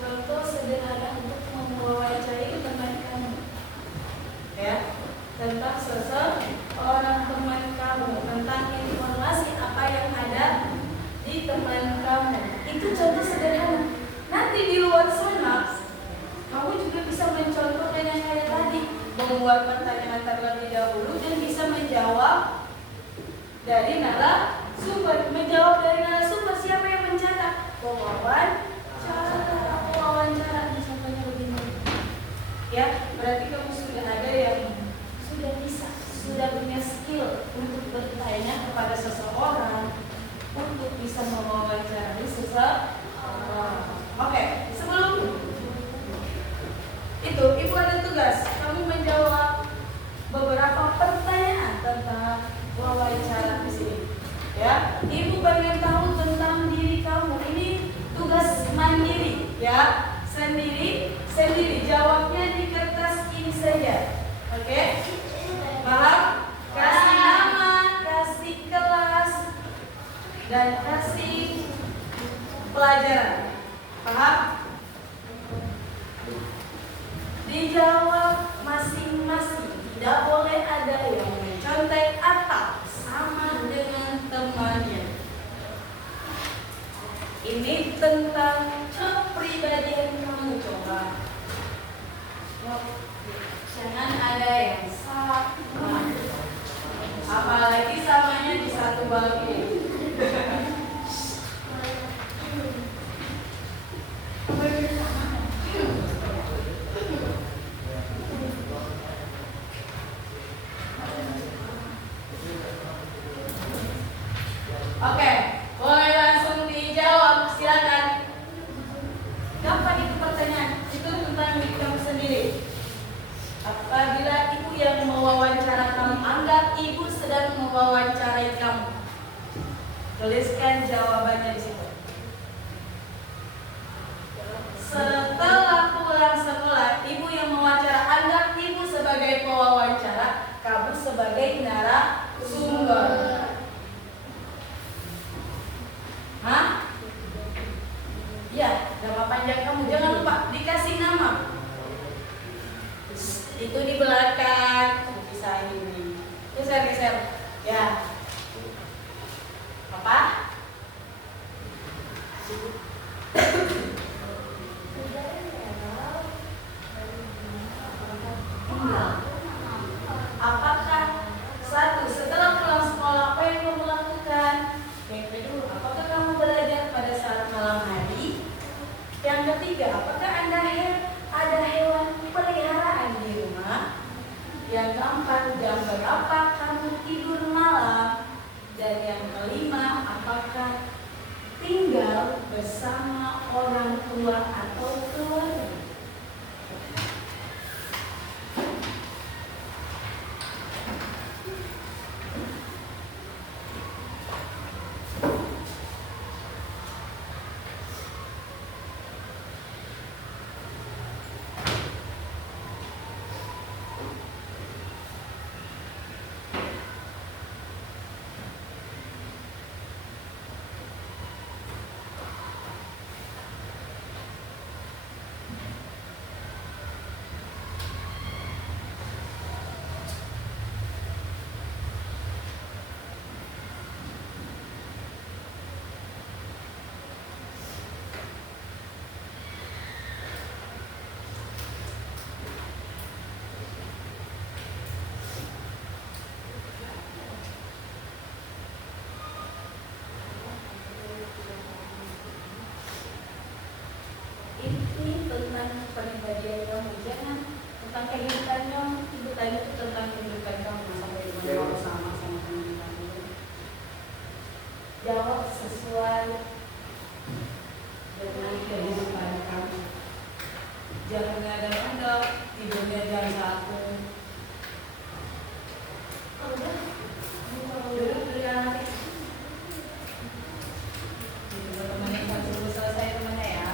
Contoh sederhana untuk mewawancarai teman kamu. Ya, tentang seseorang teman kamu, tentang informasi apa yang ada di teman kamu. Itu contoh sederhana. Nanti di luar sana, kamu juga bisa mencontohkan yang kayak tadi, membuat pertanyaan terlebih dahulu dan bisa menjawab dari narasumber. Menjawab dari narasumber, siapa yang mencatat? Wawancara, misalnya begini. Ya, berarti kamu sudah ada yang sudah bisa, sudah punya skill untuk bertanya kepada seseorang, untuk bisa mewawancarai seseorang. Oke, sebelum itu, Ibu ada tugas. Kamu menjawab beberapa pertanyaan tentang wawancara di sini. Ya, Ibu pengen tahu tentang diri kamu. Ini tugas mandiri, ya. Sendiri jawabnya di kertas ini saja. Oke? Paham? Kasih nama, kasih kelas, dan kasih pelajaran. Paham? Dijawab masing-masing. Tidak boleh ada yang mencontek atau sama dengan temannya. Ini tentang kepribadian kamu, coba. Jangan ada yang sama. Apalagi samanya di satu bangku. Oke, boleh langsung dijawab, silakan. Gampang itu pertanyaan, itu tentang diri kamu sendiri. Apabila ibu yang mewawancara kamu, anggap ibu sedang mewawancarai kamu. Tuliskan jawabannya di situ. Setelah pulang sekolah, ibu yang mewawancara, anggap ibu sebagai pewawancara, kamu sebagai narasumber. Hah? Ya, nama panjang kamu. Jangan lupa dikasih nama. Itu di belakang. Bisa ini. Geser. Ya. Apa? Apakah satu, setelah pulang sekolah apa yang kamu lakukan? Yang kedua, apakah kamu belajar pada saat malam hari? Yang ketiga, apakah Anda ada hewan peliharaan di rumah? Yang keempat, orang tua atau keluarga? Ini tentang pribadian kamu, jangan tentang kehidupannya. Ibu tanya itu tentang kehidupan kamu sampai di mana kamu sama teman kamu. Jawab sesuai dengan kehidupan kamu. Jangan ngadang-ngadang tidurnya jam 1. Duduk dulu ya. Teman-teman yang dulu selesai temannya ya.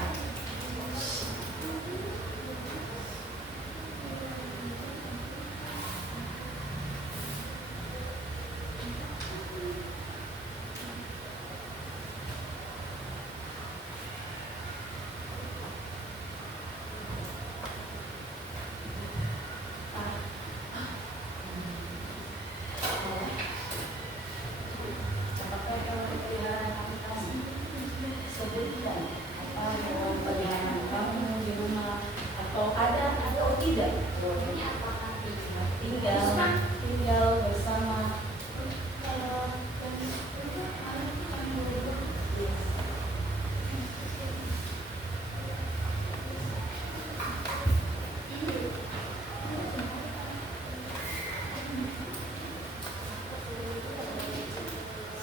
Apakah kamu pelihara kamu? Sebutkan apa hewan peliharaan kamu di rumah, atau ada atau tidak? Ini apakah Tinggal bersama.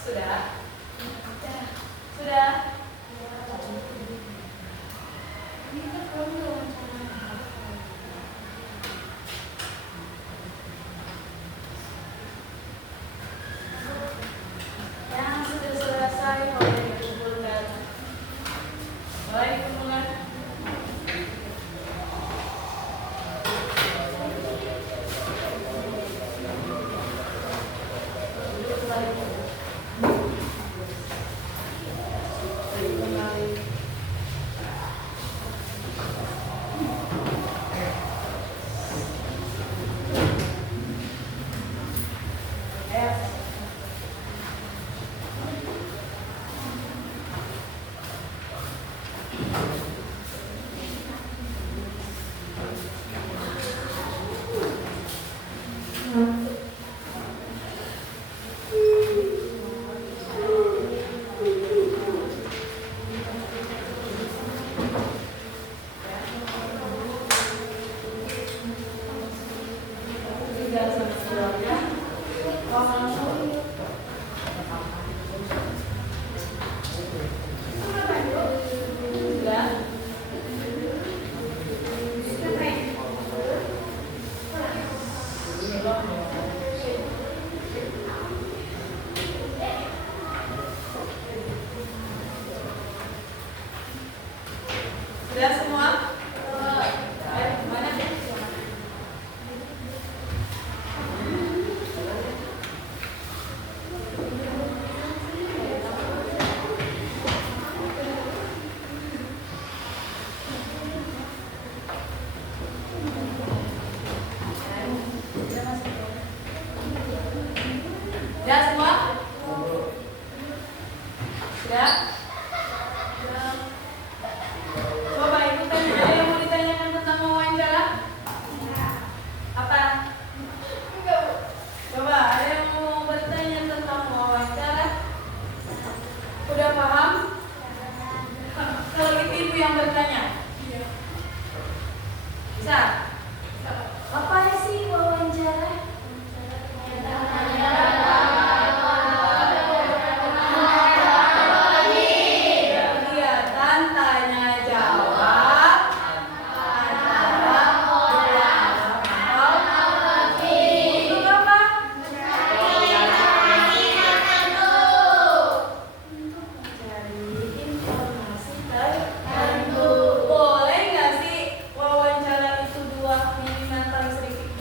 Sudah? Sudah? Ini kan belum wawancara. Yang sudah selesai boleh dikumpulkan. Boleh dikumpulkan. Duduk lagi. Kembali. Tinggal sama keluarga. Kamu Sudah? Sudah semua? Ayo, mana?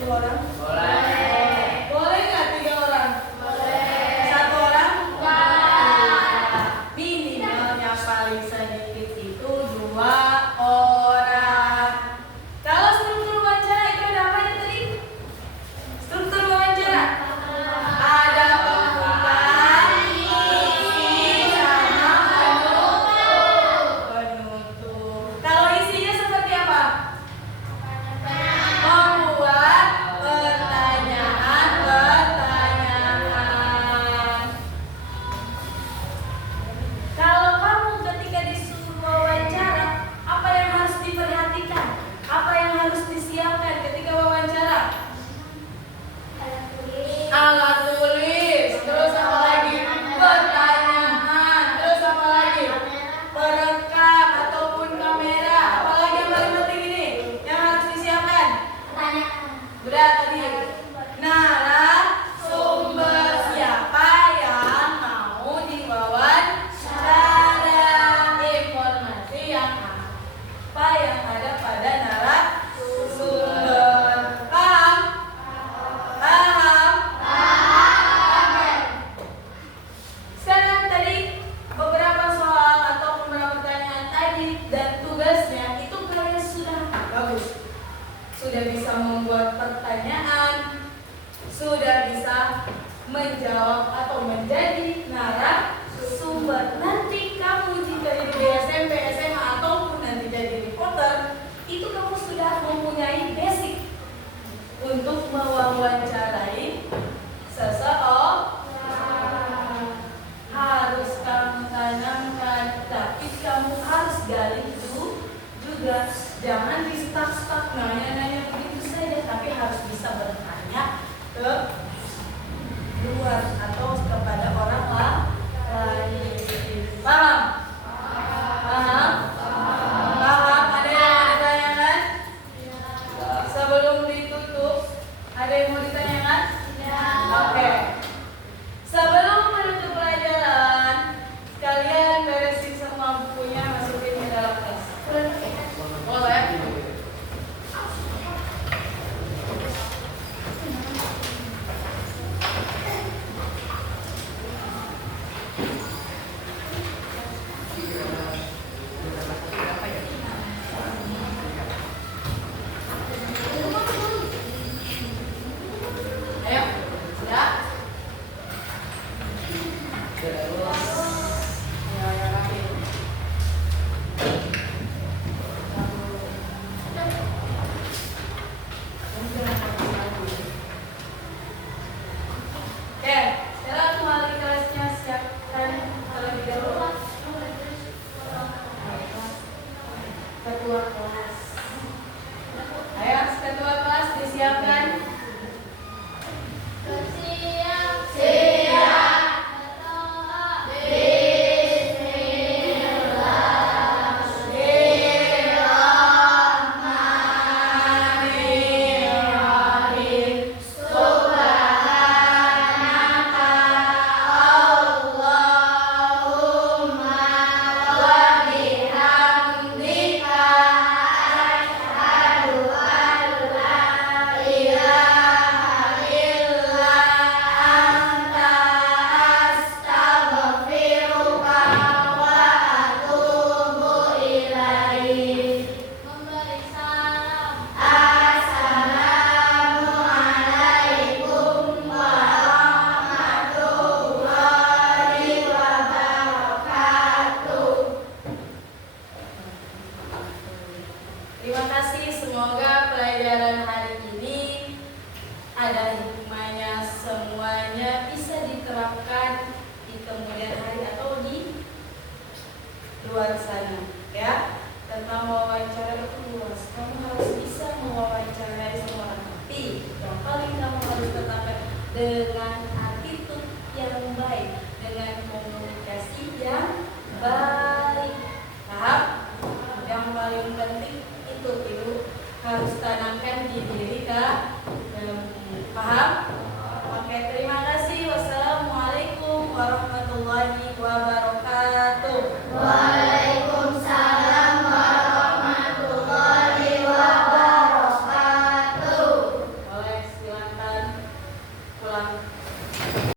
7 orang? Boleh. Boleh nggak 3 orang? Boleh. 1 orang? Enggak. Minimalnya paling sedikit itu 2 orang. Kalau struktur wawancara itu ada apa ya tadi? Struktur wawancara ada pembukaan, isi, sama penutup. Kalau isinya seperti apa? Membuat pertanyaan. Kalau kamu ketika disuruh wawancara, apa yang harus diperhatikan? Apa yang harus disiapkan ketika wawancara? Alat tulis. Terus apa lagi? Pertanyaan. Terus apa lagi? Perekam ataupun kamera. Apalagi yang paling penting ini yang harus disiapkan? Udah tadi. Narasumber, siapa yang mau diwawancara, informasi yang apa yang ada pada narasumber. Paham? Paham? Oke. Sekarang tadi beberapa soal atau beberapa pertanyaan tadi dan tugasnya itu kalian sudah bagus. Sudah bisa membuat pertanyaan, sudah bisa menjawab atau menjadi narasumber. Nanti kamu jika di SMP, SMA ataupun nanti jadi reporter, itu kamu sudah mempunyai basic untuk mewawancarai seseorang. Harus kamu tanamkan, tapi kamu harus gali itu juga. Jangan di stuck nanya-nanya begitu saja, tapi harus bisa bertanya ke luar atau kepada orang lain. Paham? Paham? Paham? Ada yang mau ditanyakan? Sebelum ditutup, ada yang mau ditanyakan? Oke. Sebelum menutup pelajaran, kalian beresin semua bukunya, masukin ke dalam kelas. Boleh? Ayo, sudah? Ya, ya, kaki. Oke, sekarang kembali kelasnya, siapkan terlebih dahulu. Ketua kelas. Ayo, ketua kelas disiapkan. Terima kasih, semoga pelajaran hari ini ada hikmahnya, semuanya bisa diterapkan di kemudian hari atau di luar sana, ya. Tentang wawancara itu luas, kamu harus bisa mewawancarai semua orang. Tapi yang paling kamu harus tetapkan dengan attitude yang baik, dengan komunikasi yang baik. Paham? Yang paling penting itu harus tanamkan di diri kamu. Paham? Oke, terima kasih. Wassalamualaikum warahmatullahi wabarakatuh. Waalaikumsalam warahmatullahi wabarakatuh. Boleh. Pulang.